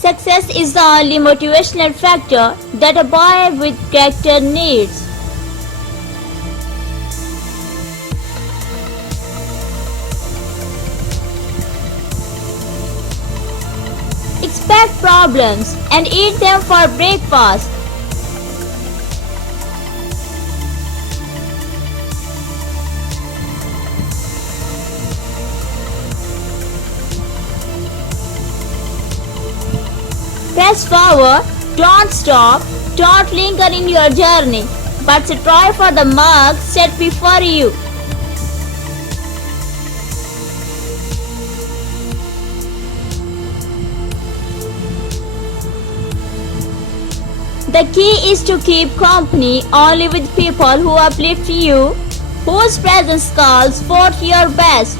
Success is the only motivational factor that a boy with character needs. Expect problems and eat them for breakfast. Press forward, don't stop, don't linger in your journey, but strive for the mark set before you. The key is to keep company only with people who uplift you, whose presence calls forth your best.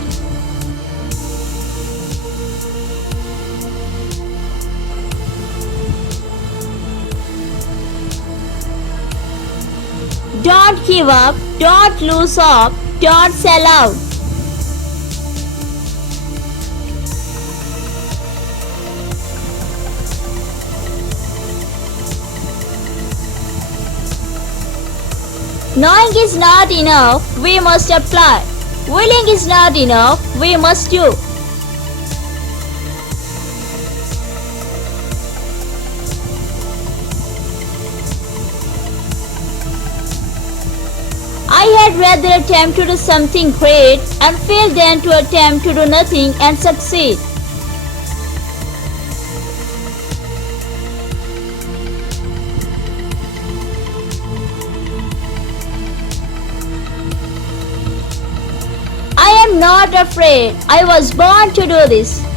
Don't give up, don't lose hope, don't sell out. Knowing is not enough, we must apply. Willing is not enough, we must do. I had rather attempt to do something great and fail than to attempt to do nothing and succeed. I am not afraid. I was born to do this.